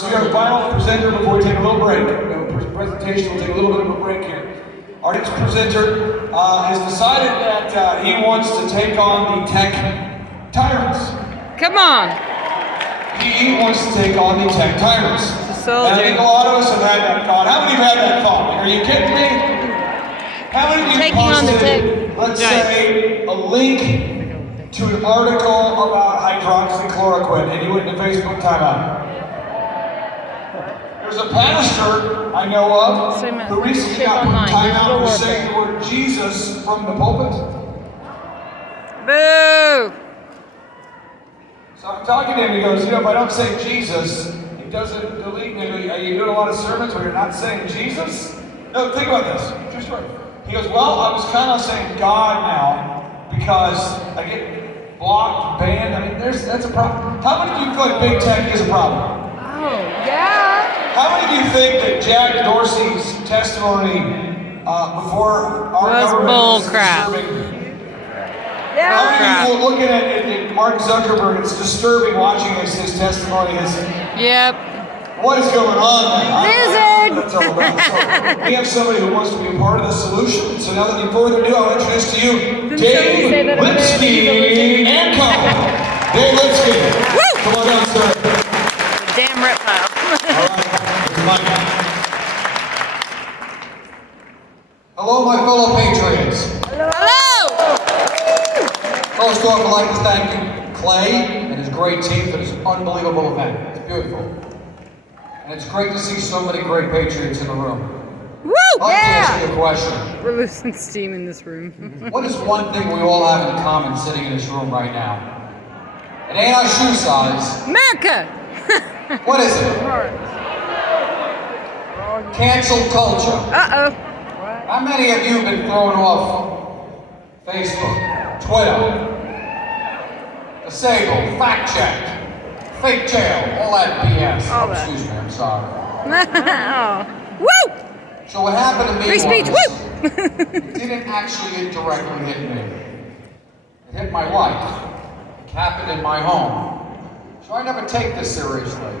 So we have a final presenter before we take a little break. The presentation will take a little bit of a break here. Our next presenter has decided that he wants to take on the tech tyrants. Come on. He wants to take on the tech tyrants. So and I think a lot of us have had that thought. How many have had that thought? Are you kidding me? How many of you posted, let's say, a link to an article about hydroxychloroquine and you went to Facebook timeout? There's a pastor I know of who recently got put in timeout for saying the word Jesus from the pulpit. Boo! So I'm talking to him, he goes, if I don't say Jesus, it doesn't delete me. Are you doing a lot of sermons where you're not saying Jesus? No, think about this. True story. He goes, well, I was kind of saying God now because I get blocked, banned. I mean, that's a problem. How many of you feel like big tech is a problem? Oh, yeah. How many of you think that Jack Dorsey's testimony before our government was disturbing? Yeah. How many people looking at Mark Zuckerberg, it's disturbing watching his testimony. Yep. What is going on there? Lizard! That's all about. So we have somebody who wants to be a part of the solution. So now that you further ado, I'll introduce to you Dave Lipsky and Co. Dave Lipsky. Woo! Come on down, sir. Damn reptile. All right. Hello, my fellow patriots. Hello! First off, I'd like to thank Clay and his great team for this unbelievable event. It's beautiful. And it's great to see so many great patriots in the room. Woo! I'd like to ask you a question. We're losing steam in this room. What is one thing we all have in common sitting in this room right now? It ain't our shoe size. America! What is it? Cancel culture. Uh-oh. How many of you have been thrown off Facebook, Twitter, disabled, fact-checked, fake jail, all that BS? All that. Excuse me, I'm sorry. Oh. Woo! So what happened to me Free speech, was, it didn't actually indirectly hit me. It hit my wife. It happened in my home. So I never take this seriously.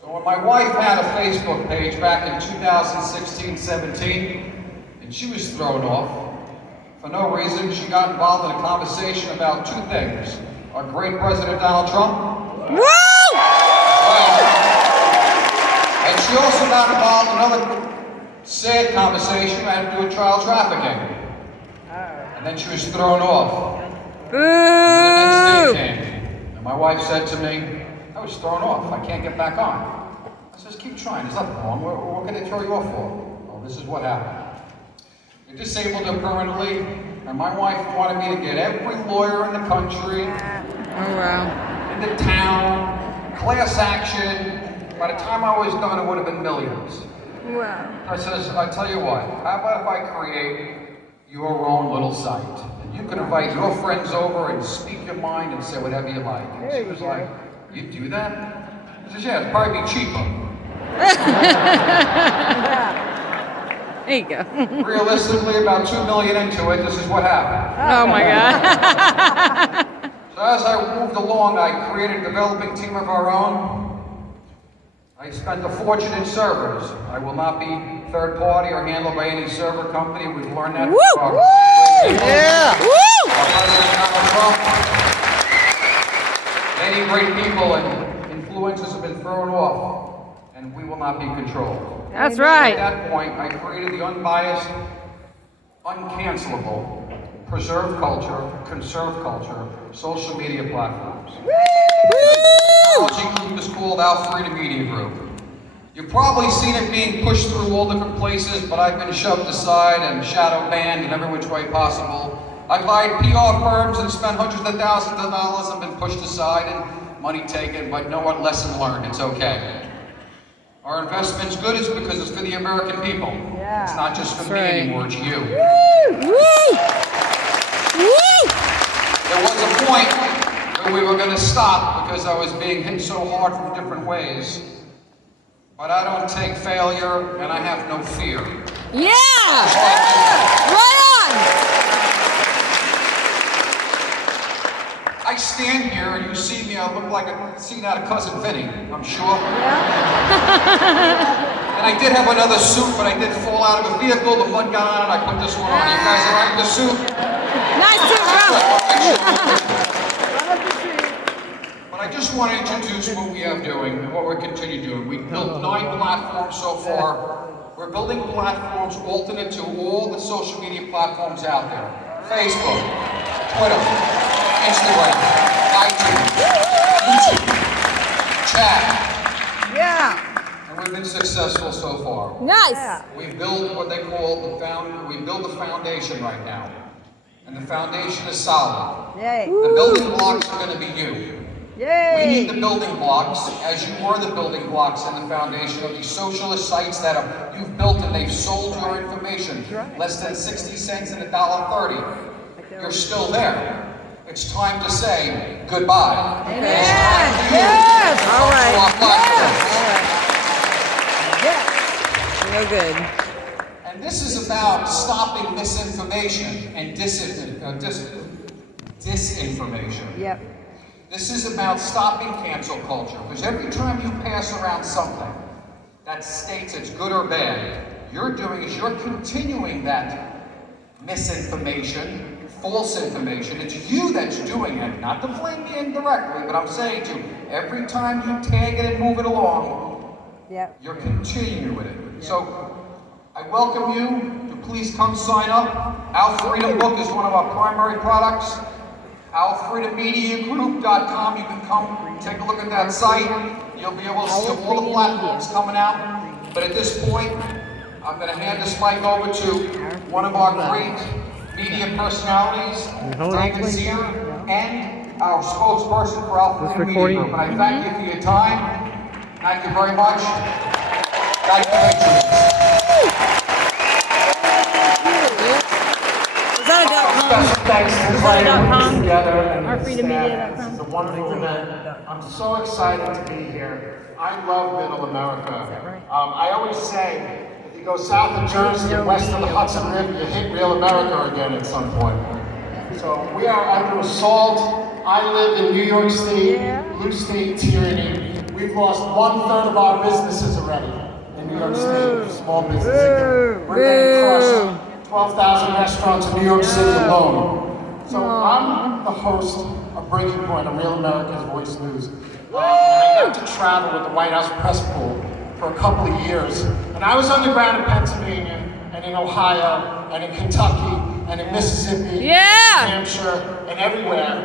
So when my wife had a Facebook page back in 2016-17, and she was thrown off, for no reason, she got involved in a conversation about two things. Our great President Donald Trump. Woo! And she also got involved in another sad conversation that had to do with child trafficking. And then she was thrown off. Boo! And the next day came. And my wife said to me, I was thrown off. I can't get back on. I says, keep trying. There's nothing wrong. What can they throw you off for? Oh, this is what happened. They disabled her permanently, and my wife wanted me to get every lawyer in the country, Oh, wow. in the town, class action. By the time I was done, it would have been millions. Wow. I says, I tell you what, how about if I create your own little site? And you can invite your friends over and speak your mind and say whatever you like. And she was like, you do that? I says, yeah, it'd probably be cheaper. There you go. Realistically, about 2 million into it, this is what happened. Oh my God. So as I moved along, I created a developing team of our own. I spent a fortune in servers. I will not be third party or handled by any server company. We've learned that Woo! from our Woo! yeah. Woo! Our President Donald Trump. Many great people and influencers have been thrown off, and we will not be controlled. That's right. At that point, I created the unbiased, uncancelable, preserve culture, conserve culture, social media platforms. Woo! Technology group is called Our Freedom Media Group. You've probably seen it being pushed through all different places, but I've been shoved aside and shadow banned in every which way possible. I've hired PR firms and spent hundreds of thousands of dollars and been pushed aside and money taken, but know what? Lesson learned. It's okay. Our investment's good is because it's for the American people. Yeah. It's not just for me right. anymore, it's you. Woo! Woo! Woo! There was a point where we were going to stop because I was being hit so hard from different ways. But I don't take failure, and I have no fear. Yeah! Right on! I I stand here and you see me, I look like a scene out of Cousin Vinny, I'm sure. And I did have another suit, but I did fall out of a vehicle, the mud got on it, I put this one on. You guys all right with the suit? Nice suit, bro. But I just want to introduce what we have doing and what we're continuing doing. We've built 9 platforms so far. We're building platforms alternate to all the social media platforms out there. Facebook, Twitter, Instagram, iTunes, YouTube, chat. Yeah. And we've been successful so far. Nice. We build what they call we build the foundation right now. And the foundation is solid. Yay. The building blocks are going to be you. Yay. We need the building blocks, as you were the building blocks in the foundation of these socialist sites that you've built and they've sold your information. Less than 60 cents and $1.30. You're still there. It's time to say goodbye. Amen. It's time for you Yes. to come All right. to our platform. Yes. Real good. And this is about stopping misinformation and disinformation. Yep. This is about stopping cancel culture, because every time you pass around something that states it's good or bad, you're continuing that misinformation, false information. It's you that's doing it, not to blame me indirectly, but I'm saying to you, every time you tag it and move it along, Yep. you're continuing with it. So I welcome you to please come sign up. Our Freedom Book is one of our primary products. OurFreedomMediaGroup.com. You can come take a look at that site. You'll be able to see all the platforms coming out. But at this point, I'm going to hand this mic over to one of our great media personalities, David Zier, and our spokesperson for Our Freedom Media Group. And I thank you for your time. Thank you very much. Thank you, patrons. Special thanks to everybody who put this together and the OurFreedomMedia.com. staff. This is a wonderful event. I'm so excited to be here. I love Middle America. I always say, if you go south of Jersey and west of the Hudson River, you hit real America again at some point. So we are under assault. I live in New York State, blue state tyranny. We've lost 1/3 of our businesses already in New York State, small businesses. We're getting crushed. 12,000 restaurants in New York City alone. So I'm the host of Breaking Point on Real America's Voice News. And I got to travel with the White House press pool for a couple of years. And I was underground in Pennsylvania, and in Ohio, and in Kentucky, and in Mississippi, Yeah. New Hampshire, and everywhere.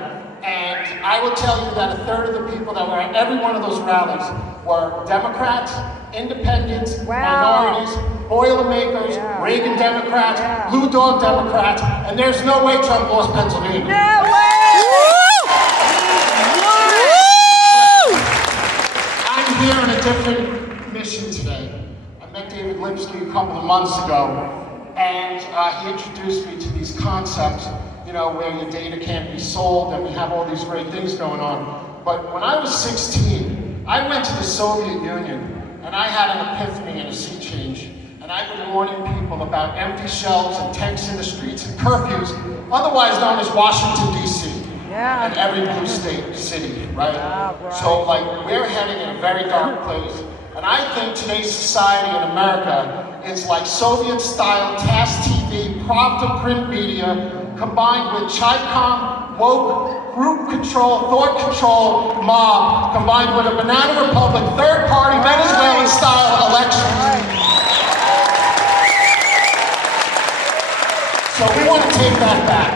And I will tell you that 1/3 of the people that were at every one of those rallies were Democrats, independents, minorities, Boilermakers, Reagan Democrats, Blue Dog Democrats, and there's no way Trump lost Pennsylvania. No way! I'm here on a different mission today. I met David Lipsky a couple of months ago, and he introduced me to these concepts, you know, where your data can't be sold, and we have all these great things going on. But when I was 16, I went to the Soviet Union, and I had an epiphany and a sea change. And I've been warning people about empty shelves and tanks in the streets and curfews, otherwise known as Washington, D.C. Yeah. And every blue state city, right? So, like, we're heading in a very dark place. And I think today's society in America is like Soviet-style TASS TV, Pravda print media, combined with Chi-Com, woke, group control, thought control, mob, combined with a banana republic, third-party Venezuelan-style election. So we want to take that back.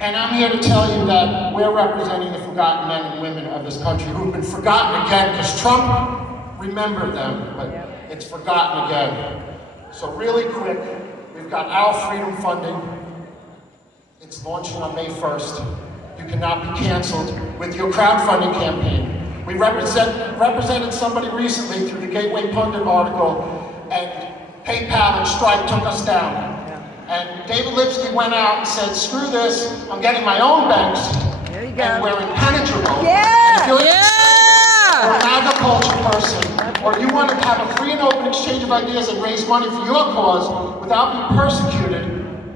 And I'm here to tell you that we're representing the forgotten men and women of this country who've been forgotten again, because Trump remembered them, but it's forgotten again. So really quick, we've got Our Freedom funding. It's launching on May 1st. You cannot be canceled with your crowdfunding campaign. We represented somebody recently through the Gateway Pundit article, and PayPal and Stripe took us down. And David Lipsky went out and said, screw this, I'm getting my own banks, There you go. and we're impenetrable. Yeah! If you're Yeah. an agriculture person, or you want to have a free and open exchange of ideas and raise money for your cause without being persecuted,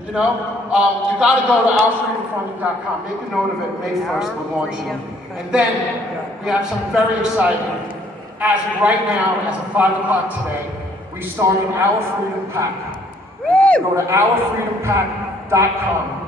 you You got to go to ourfreedomfunding.com. Make a note of it. May 1st, we're launching. And then we have something very exciting. As of right now, as of 5 o'clock today, we started Our Freedom Pack. Go to ourfreedompack.com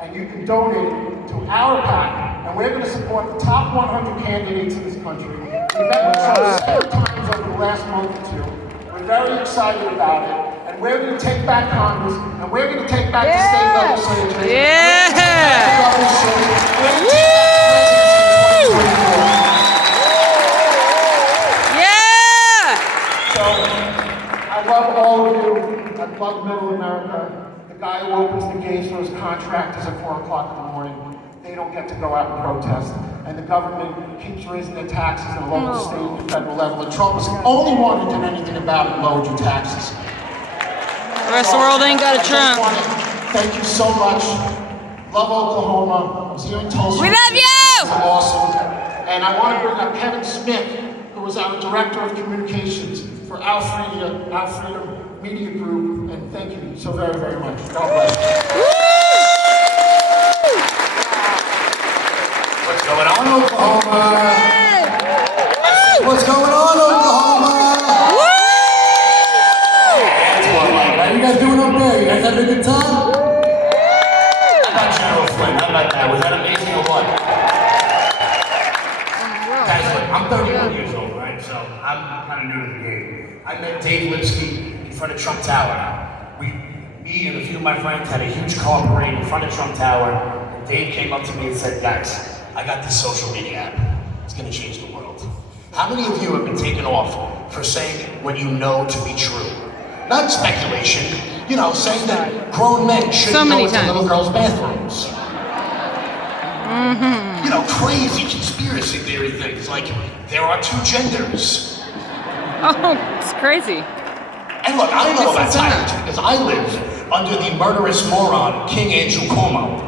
and you can donate to our pack, and we're going to support the top 100 candidates in this country. We met with Trump several times over the last month or two. We're very excited about it, and we're going to take back Congress, and we're going to take back the state legislatures. Yeah! Yeah! So, I love all of you. I love Middle America. The guy who opens the gates for his contractors at 4 o'clock in the morning, they don't get to go out and protest. And the government keeps raising their taxes at the local, state, and federal level. And Trump was the only one who did anything about it and lowered your taxes. The rest of the world ain't got a Trump. Thank you so much. Love Oklahoma. I was here in Tulsa. We love you! It's awesome. And I want to bring up Kevin Smith, who was our Director of Communications for Our Freedom Media Group. And thank you so very, very much. God bless. What's going on, Oklahoma? What's going on, Oklahoma? How you guys doing up there? You guys having a good time? How about General Flynn? How about that? Was that amazing or what? Guys, look, I'm 31 years old, right? So I'm kind of new to the game. I met Dave Lipsky in front of Trump Tower. Me and a few of my friends had a huge car parade in front of Trump Tower. And Dave came up to me and said, guys, I got this social media app. It's gonna change the world. How many of you have been taken off for saying what you know to be true? Not speculation, saying that grown men shouldn't go into little girls' bathrooms. Crazy conspiracy theory things like there are two genders. Oh, it's crazy. And look, I don't know about tyrants because I live under the murderous moron King Andrew Cuomo.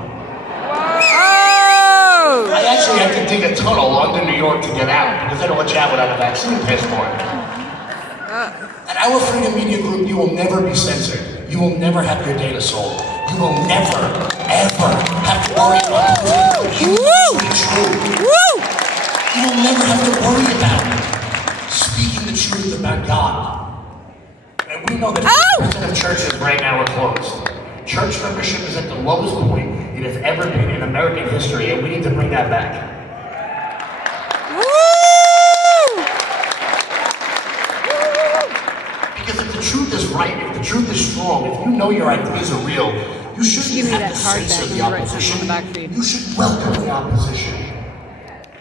Oh! I actually had to dig a tunnel under New York to get out because they don't let you out without a vaccine passport. At Our Freedom Media Group, you will never be censored. You will never have your data sold. You will never, ever have to worry about you be true. You will never have to worry about speaking the truth about God. And we know that 50% of churches right now are closed. Church membership is at the lowest point it has ever been in American history, and we need to bring that back. Because if the truth is right, if the truth is strong, if you know your ideas are real, you shouldn't have to censor the opposition. You should welcome the opposition.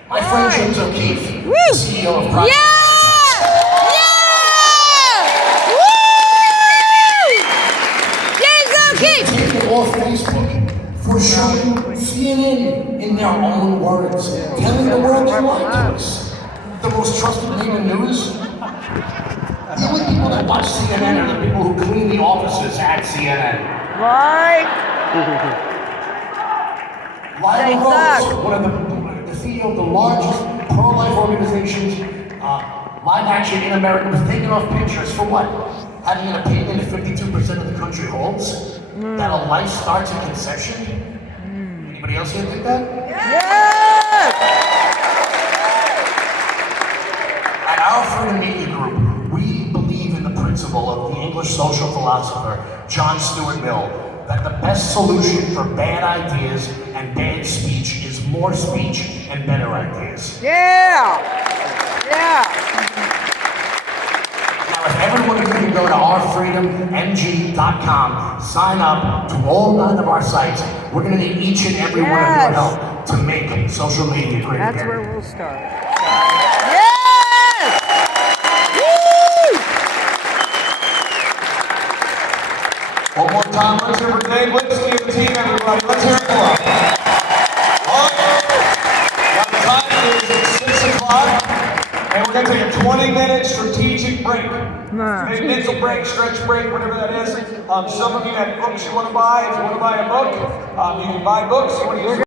My friend James O'Keefe, the CEO of Project off Facebook for showing CNN in their own words, telling the world they lied to us. The most trusted name in news? The only people that watch CNN are the people who clean the offices at CNN. Right. Lyle Rose, one of the CEO of the largest pro-life organizations, Live Action in America, was taking off pictures for what? Having an opinion that 52% of the country holds? That a life starts at conception? Anybody else here think that? Yeah. At Our Freedom Media Group, we believe in the principle of the English social philosopher John Stuart Mill, that the best solution for bad ideas and bad speech is more speech and better ideas. Yeah. Yeah. Now, if everyone of you can go to ourfreedommg.com, sign up to all 9 of our sites, we're going to need each and every one of your help to make social media great That's again. where we'll start. Yes! Woo! One more time, let's hear for Dave Lipsky and the team, everybody. Let's hear it for him. Now the time is 6 o'clock, and we're going to take a 20-minute strategic break. Maybe mental break, stretch break, whatever that is. Some of you have books you want to buy. If you want to buy a book, you can buy books. You want to use